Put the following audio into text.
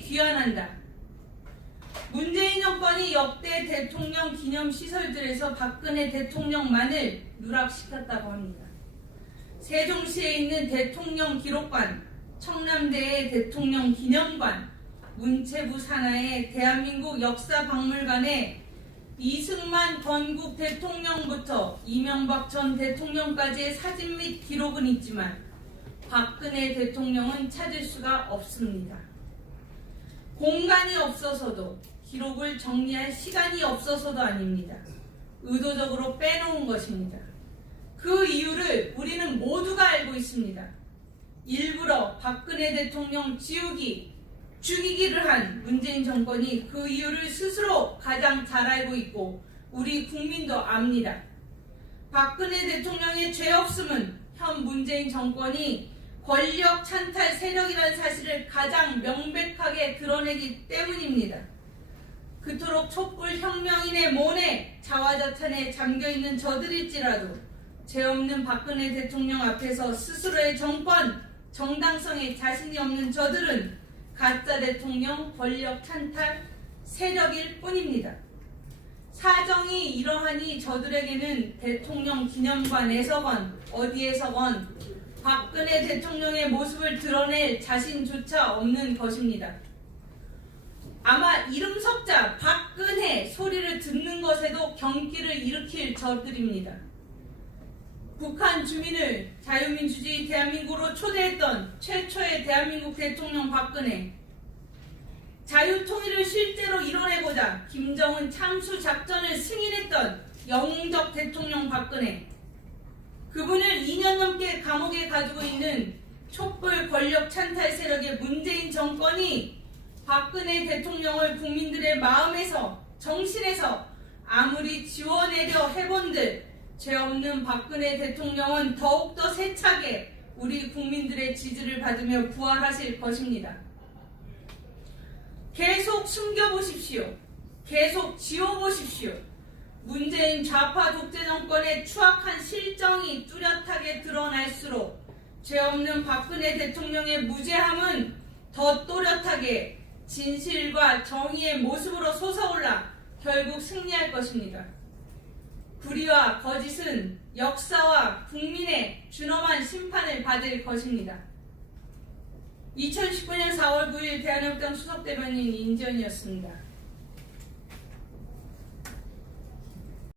귀환한다. 문재인 정권이 역대 대통령 기념 시설들에서 박근혜 대통령만을 누락시켰다고 합니다. 세종시에 있는 대통령 기록관, 청남대의 대통령 기념관, 문체부 산하의 대한민국 역사박물관에 이승만 건국 대통령부터 이명박 전 대통령까지의 사진 및 기록은 있지만 박근혜 대통령은 찾을 수가 없습니다. 공간이 없어서도 기록을 정리할 시간이 없어서도 아닙니다. 의도적으로 빼놓은 것입니다. 그 이유를 우리는 모두가 알고 있습니다. 일부러 박근혜 대통령 지우기, 죽이기를 한 문재인 정권이 그 이유를 스스로 가장 잘 알고 있고 우리 국민도 압니다. 박근혜 대통령의 죄 없음은 현 문재인 정권이 권력 찬탈 세력이라는 사실을 가장 명백하게 드러내기 때문입니다. 그토록 촛불 혁명인의 몸에 자화자찬에 잠겨 있는 저들일지라도 죄 없는 박근혜 대통령 앞에서 스스로의 정권, 정당성에 자신이 없는 저들은 가짜 대통령 권력 찬탈 세력일 뿐입니다. 사정이 이러하니 저들에게는 대통령 기념관에서건 어디에서건 박근혜 대통령의 모습을 드러낼 자신조차 없는 것입니다. 아마 이름 석자 박근혜 소리를 듣는 것에도 경기를 일으킬 저들입니다. 북한 주민을 자유민주주의 대한민국으로 초대했던 최초의 대한민국 대통령 박근혜. 자유통일을 실제로 이뤄내고자 김정은 참수 작전을 승인했던 영웅적 대통령 박근혜. 그분을 2년 넘게 감옥에 가지고 있는 촛불 권력 찬탈 세력의 문재인 정권이 박근혜 대통령을 국민들의 마음에서 정신에서 아무리 지워내려 해본들 죄 없는 박근혜 대통령은 더욱더 세차게 우리 국민들의 지지를 받으며 부활하실 것입니다. 계속 숨겨보십시오. 계속 지워보십시오. 문재인 좌파 독재 정권의 추악한 실정이 뚜렷하게 드러날수록 죄 없는 박근혜 대통령의 무죄함은 더 또렷하게 진실과 정의의 모습으로 솟아올라 결국 승리할 것입니다. 불의와 거짓은 역사와 국민의 준엄한 심판을 받을 것입니다. 2019년 4월 9일 대한협당 수석대변인 인지연이었습니다.